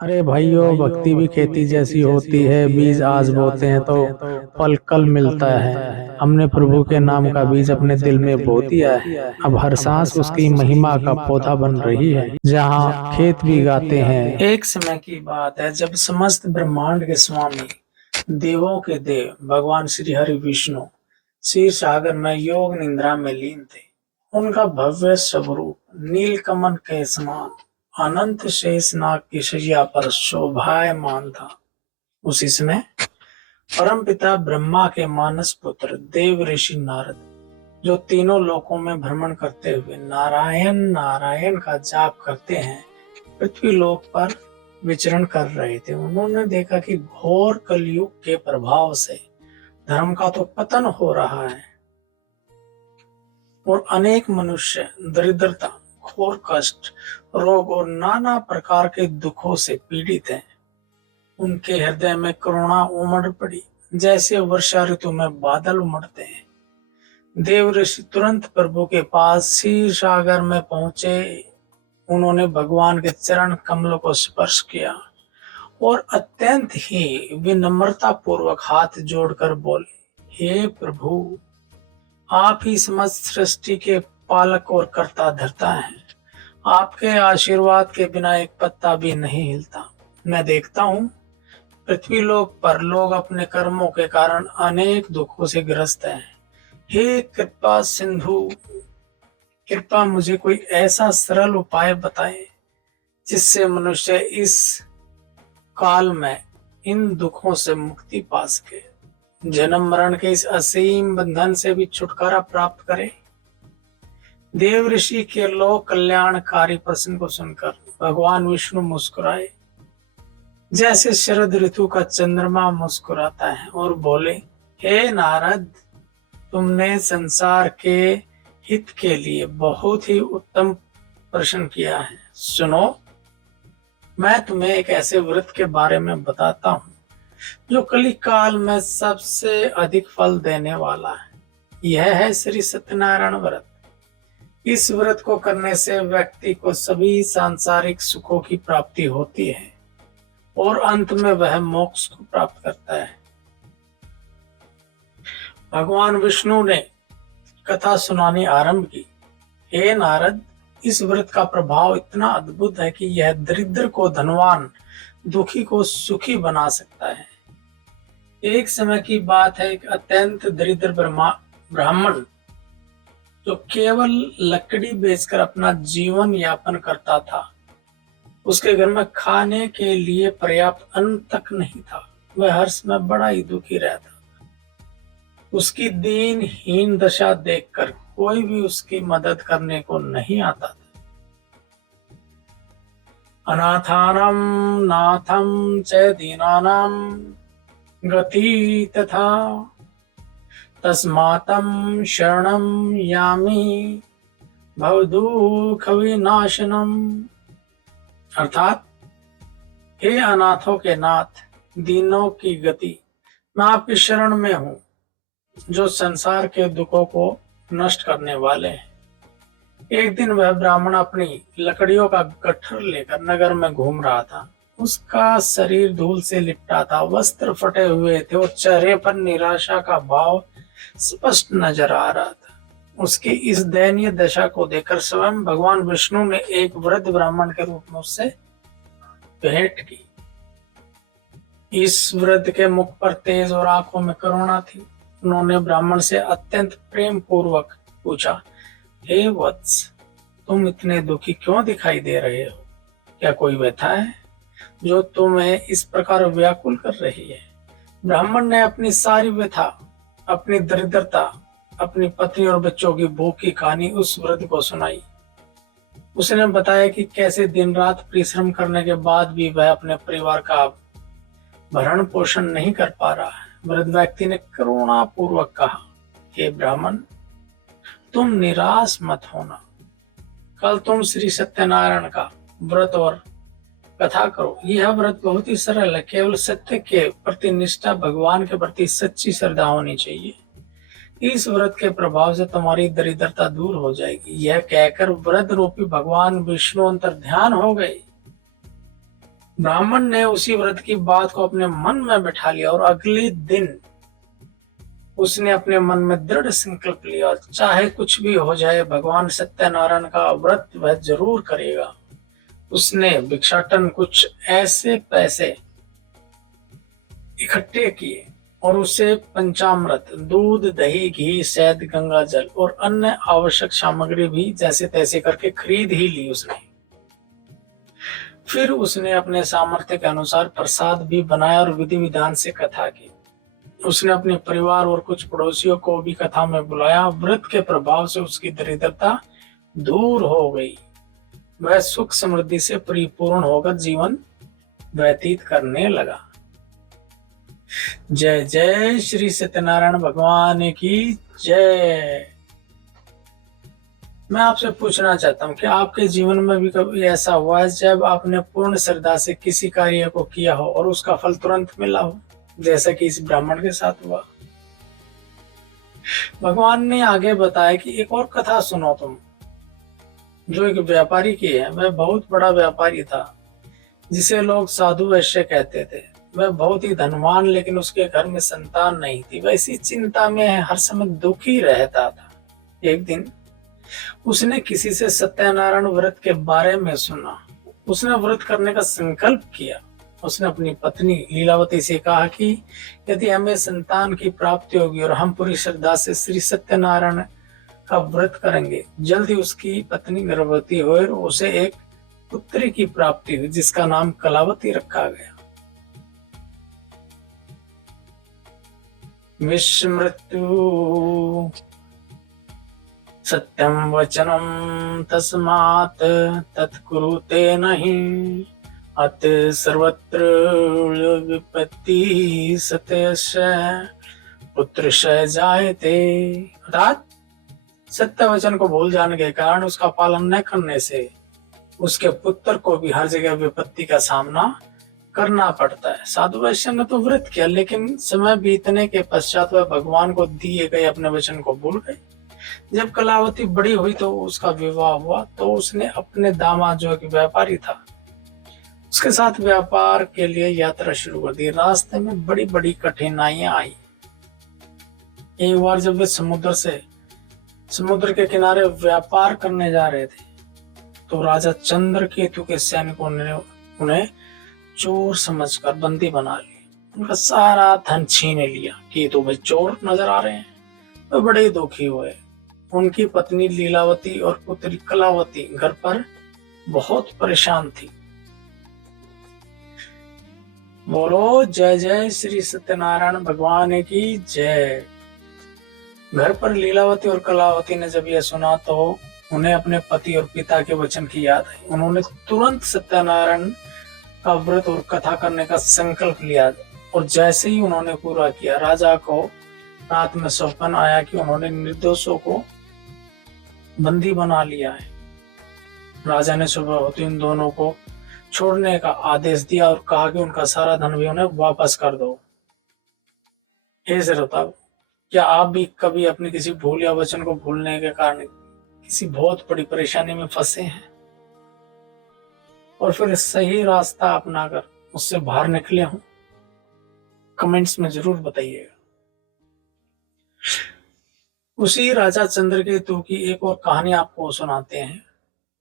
अरे भाइयों, भक्ति भी खेती जैसी होती है। बीज आज बोते हैं तो फल कल मिलता है। हमने प्रभु के नाम का बीज अपने दिल में बो दिया है। अब हर सांस उसकी महिमा का पौधा बन रही है, जहाँ खेत भी गाते हैं। एक समय की बात है जब समस्त ब्रह्मांड के स्वामी, देवों के देव भगवान श्री हरि विष्णु क्षीर सागर में योग निद्रा में लीन थे। उनका भव्य स्वरूप नीलकमल के समान अनंत शेषनाग की शैया पर शोभायमान था। उसी समय परम पिता ब्रह्मा के मानस पुत्र देव ऋषि नारद, जो तीनों लोकों में भ्रमण करते हुए नारायण नारायण का जाप करते हैं, पृथ्वी लोक पर विचरण कर रहे थे। उन्होंने देखा कि घोर कलयुग के प्रभाव से धर्म का तो पतन हो रहा है और अनेक मनुष्य दरिद्रता, घोर कष्ट, रोग और नाना प्रकार के दुखों से पीड़ित हैं। उनके हृदय में करुणा उमड़ पड़ी, जैसे वर्षा ऋतु में बादल उमड़ते हैं। देव ऋषि तुरंत प्रभु के पास क्षीर सागर में पहुंचे। उन्होंने भगवान के चरण कमलों को स्पर्श किया और अत्यंत ही विनम्रता पूर्वक हाथ जोड़कर बोले, हे प्रभु, आप ही समस्त सृष्टि के पालक और कर्ता धर्ता हैं। आपके आशीर्वाद के बिना एक पत्ता भी नहीं हिलता। मैं देखता हूँ पृथ्वी लोक पर लोग अपने कर्मों के कारण अनेक दुखों से ग्रस्त हैं। हे कृपा सिंधु, कृपा मुझे कोई ऐसा सरल उपाय बताएं जिससे मनुष्य इस काल में इन दुखों से मुक्ति पा सके, जन्म मरण के इस असीम बंधन से भी छुटकारा प्राप्त करे। देव ऋषि के लोक कल्याणकारी प्रश्न को सुनकर भगवान विष्णु मुस्कुराए, जैसे शरद ऋतु का चंद्रमा मुस्कुराता है, और बोले, हे नारद, तुमने संसार के हित के लिए बहुत ही उत्तम प्रश्न किया है। सुनो, मैं तुम्हें एक ऐसे व्रत के बारे में बताता हूँ जो कली काल में सबसे अधिक फल देने वाला है। यह है श्री सत्यनारायण व्रत। इस व्रत को करने से व्यक्ति को सभी सांसारिक सुखों की प्राप्ति होती है और अंत में वह मोक्ष को प्राप्त करता है। भगवान विष्णु ने कथा सुनानी आरंभ की। हे नारद, इस व्रत का प्रभाव इतना अद्भुत है कि यह दरिद्र को धनवान, दुखी को सुखी बना सकता है। एक समय की बात है, एक अत्यंत दरिद्र ब्राह्मण, जो केवल लकड़ी बेचकर अपना जीवन यापन करता था, उसके घर में खाने के लिए पर्याप्त अन्न तक नहीं था। वह हर समय बड़ा ही दुखी रहता था। उसकी दीनहीन दशा देखकर कोई भी उसकी मदद करने को नहीं आता था। अनाथानां नाथं च दीनानां गति तथा तस्मातं शरणं यामि भवदुःख विनाशनम। अर्थात, हे अनाथों के नाथ, दीनों की गति, मैं आपकी शरण में हूँ, जो संसार के दुखों को नष्ट करने वाले हैं। एक दिन वह ब्राह्मण अपनी लकड़ियों का गट्ठर लेकर नगर में घूम रहा था। उसका शरीर धूल से लिपटा था, वस्त्र फटे हुए थे और चेहरे पर निराशा का भाव स्पष्ट नजर आ रहा था। उसकी इस दयनीय दशा को देखकर स्वयं भगवान विष्णु ने एक वृद्ध ब्राह्मण के रूप में उससे भेंट की। इस वृद्ध के मुख पर तेज और आंखों में करुणा थी। उन्होंने ब्राह्मण से अत्यंत प्रेम पूर्वक पूछा, हे वत्स, तुम इतने दुखी क्यों दिखाई दे रहे हो? क्या कोई व्यथा है जो तुम्हें इस प्रकार व्याकुल कर रही है? ब्राह्मण ने अपनी सारी व्यथा, अपनी दरिद्रता, अपनी पत्नी और बच्चों की भूख की कहानी उस वृद्ध को सुनाई। उसने बताया कि कैसे दिन रात परिश्रम करने के बाद भी वह अपने परिवार का भरण पोषण नहीं कर पा रहा है। वृद्ध व्यक्ति ने करुणा पूर्वक कहा, हे ब्राह्मण, तुम निराश मत होना। कल तुम श्री सत्यनारायण का व्रत और कथा करो। यह व्रत बहुत ही सरल है। केवल सत्य के प्रति निष्ठा, भगवान के प्रति सच्ची श्रद्धा होनी चाहिए। इस व्रत के प्रभाव से तुम्हारी दरिद्रता दूर हो जाएगी। यह कहकर वृद्ध रूपी भगवान विष्णु अंतर ध्यान हो गए। ब्राह्मण ने उसी व्रत की बात को अपने मन में बिठा लिया और अगले दिन उसने अपने मन में दृढ़ संकल्प लिया, चाहे कुछ भी हो जाए भगवान सत्यनारायण का व्रत वह जरूर करेगा। उसने भिक्षाटन कुछ ऐसे पैसे इकट्ठे किए और उसे पंचामृत, दूध, दही, घी, शहद, गंगा जल और अन्य आवश्यक सामग्री भी जैसे तैसे करके खरीद ही ली उसने। फिर उसने अपने सामर्थ्य के अनुसार प्रसाद भी बनाया और विधि विधान से कथा की। उसने अपने परिवार और कुछ पड़ोसियों को भी कथा में बुलाया। व्रत के प्रभाव से उसकी दरिद्रता दूर हो गई। वह सुख समृद्धि से परिपूर्ण होकर जीवन व्यतीत करने लगा। जय जय श्री सत्यनारायण भगवान की जय। मैं आपसे पूछना चाहता हूँ कि आपके जीवन में भी कभी ऐसा हुआ है जब आपने पूर्ण श्रद्धा से किसी कार्य को किया हो और उसका फल तुरंत मिला हो, जैसा कि इस ब्राह्मण के साथ हुआ। भगवान ने आगे बताया कि एक और कथा सुनो तुम, जो एक व्यापारी की है। वह बहुत बड़ा व्यापारी था जिसे लोग साधु वैश्य कहते थे। वह बहुत ही धनवान, लेकिन उसके घर में संतान नहीं थी। वह इसी चिंता में हर समय दुखी रहता था। एक दिन उसने किसी से सत्यनारायण व्रत के बारे में सुना। उसने व्रत करने का संकल्प किया। उसने अपनी पत्नी लीलावती से कहा कि यदि हमें संतान की प्राप्ति होगी और हम पूरी श्रद्धा से श्री सत्यनारायण का व्रत करेंगे। जल्द ही उसकी पत्नी गर्भवती हुई और उसे एक पुत्री की प्राप्ति हुई, जिसका नाम कलावती रखा गया। विस्मृत्यु सत्यम वचनम तस्मात् तत्कुरुते नहीं अत सर्वत्र विपत्ति सत्यस्य पुत्रस्य जायते। अर्थात सत्य वचन को भूल जाने के कारण उसका पालन न करने से उसके पुत्र को भी हर जगह विपत्ति का सामना करना पड़ता है। साधु वैश्य ने तो व्रत किया, लेकिन समय बीतने के पश्चात वह भगवान को दिए गए अपने वचन को भूल गए। जब कलावती बड़ी हुई तो उसका विवाह हुआ, तो उसने अपने दामाद, जो कि व्यापारी था, उसके साथ व्यापार के लिए यात्रा शुरू कर दी। रास्ते में बड़ी बड़ी कठिनाइयां आई। एक बार जब वे समुद्र के किनारे व्यापार करने जा रहे थे, तो राजा चंद्रकेतु के सैनिकों ने उन्हें चोर समझकर बंदी बना लिया। उनका सारा धन छीन लिया कि तो वे चोर नजर आ रहे हैं। वे बड़े दुखी हुए। उनकी पत्नी लीलावती और पुत्री कलावती घर पर बहुत परेशान थी। बोलो जय जय श्री सत्यनारायण भगवान की जय। घर पर लीलावती और कलावती ने जब यह सुना तो उन्हें अपने पति और पिता के वचन की याद आई। उन्होंने तुरंत सत्यनारायण का व्रत और कथा करने का संकल्प लिया और जैसे ही उन्होंने पूरा किया, राजा को रात में स्वप्न आया कि उन्होंने निर्दोषों को बंदी बना लिया है। राजा ने सुबह होते इन दोनों को छोड़ने का आदेश दिया और कहा कि उनका सारा धन भी उन्हें वापस कर दो। हे श्रोता, क्या आप भी कभी अपनी किसी भूल या वचन को भूलने के कारण किसी बहुत बड़ी परेशानी में फंसे हैं और फिर सही रास्ता अपनाकर उससे बाहर निकले हों? कमेंट्स में जरूर बताइएगा। उसी राजा चंद्रकेतु की एक और कहानी आपको सुनाते हैं।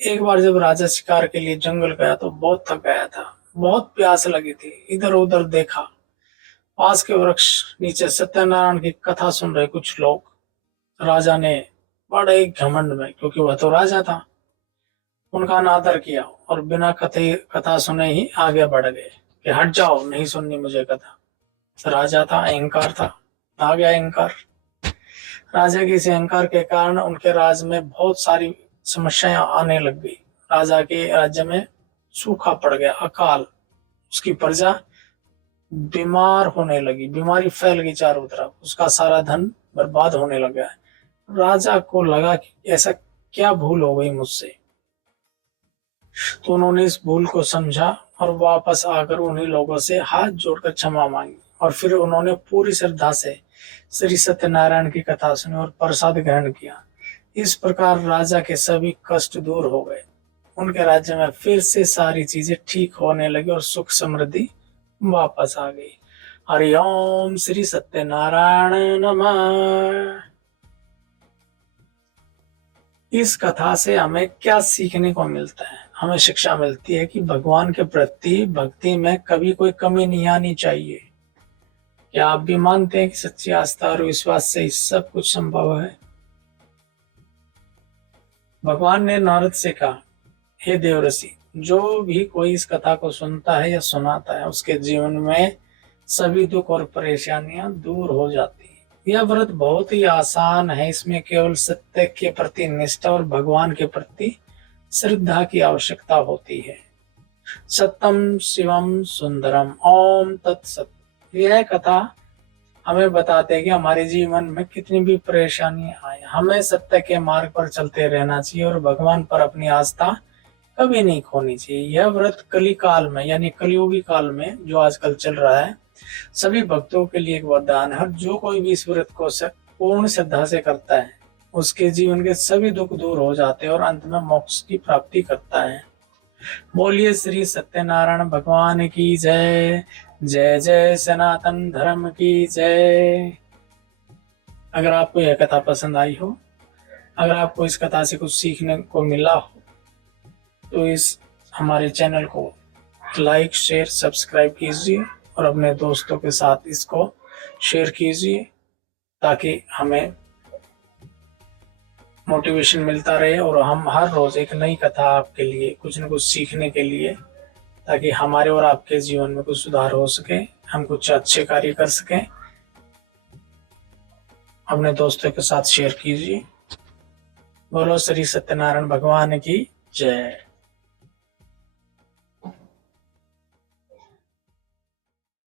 एक बार जब राजा शिकार के लिए जंगल गया तो बहुत थक गया था। बहुत प्यास लगी थी। इधर उधर देखा, पास के वृक्ष नीचे सत्यनारायण की कथा सुन रहे कुछ लोग। राजा ने बड़े घमंड में, क्योंकि वह तो राजा था, उनका अनादर किया और बिना कथा सुने ही आगे बढ़ गए कि हट जाओ, नहीं सुननी मुझे कथा। राजा था, अहंकार था, आ गया अहंकार। राजा के इस अहंकार के कारण उनके राज्य में बहुत सारी समस्याएं आने लग गई। राजा के राज्य में सूखा पड़ गया, अकाल। उसकी प्रजा बीमार होने लगी, बीमारी फैल गई चारों तरफ। उसका सारा धन बर्बाद होने लगा। राजा को लगा कि ऐसा क्या भूल हो गई मुझसे। तो उन्होंने इस भूल को समझा और वापस आकर उन्हीं लोगों से हाथ जोड़कर क्षमा मांगी और फिर उन्होंने पूरी श्रद्धा से श्री सत्यनारायण की कथा सुनी और प्रसाद ग्रहण किया। इस प्रकार राजा के सभी कष्ट दूर हो गए। उनके राज्य में फिर से सारी चीजें ठीक होने लगी और सुख समृद्धि वापस आ गई। हरि ओम श्री सत्यनारायण नमः। इस कथा से हमें क्या सीखने को मिलता है? हमें शिक्षा मिलती है कि भगवान के प्रति भक्ति में कभी कोई कमी नहीं आनी चाहिए। क्या आप भी मानते हैं कि सच्ची आस्था और विश्वास से ही सब कुछ संभव है? भगवान ने नारद से कहा, हे देवऋषि, जो भी कोई इस कथा को सुनता है या सुनाता है उसके जीवन में सभी दुख और परेशानियां दूर हो जाती हैं। यह व्रत बहुत ही आसान है। इसमें केवल सत्य के प्रति निष्ठा और भगवान के प्रति श्रद्धा की आवश्यकता होती है। सत्यम शिवम सुंदरम। ओम तत्सत। यह कथा हमें बताते हैं कि हमारे जीवन में कितनी भी परेशानियां आए, हमें सत्य के मार्ग पर चलते रहना चाहिए और भगवान पर अपनी आस्था कभी नहीं खोनी चाहिए। यह व्रत कली काल में यानी कलियुगी काल में जो आजकल चल रहा है, सभी भक्तों के लिए एक वरदान है। जो कोई भी इस व्रत को पूर्ण श्रद्धा से करता है उसके जीवन के सभी दुख दूर हो जाते हैं और अंत में मोक्ष की प्राप्ति करता है। बोलिए श्री सत्यनारायण भगवान की जय। जय जय सनातन धर्म की जय। अगर आपको यह कथा पसंद आई हो, अगर आपको इस कथा से कुछ सीखने को मिला हो, तो इस हमारे चैनल को लाइक शेयर सब्सक्राइब कीजिए और अपने दोस्तों के साथ इसको शेयर कीजिए ताकि हमें मोटिवेशन मिलता रहे और हम हर रोज एक नई कथा आपके लिए कुछ न कुछ सीखने के लिए, ताकि हमारे और आपके जीवन में कुछ सुधार हो सके, हम कुछ अच्छे कार्य कर सकें। अपने दोस्तों के साथ शेयर कीजिए। बोलो श्री सत्यनारायण भगवान की जय।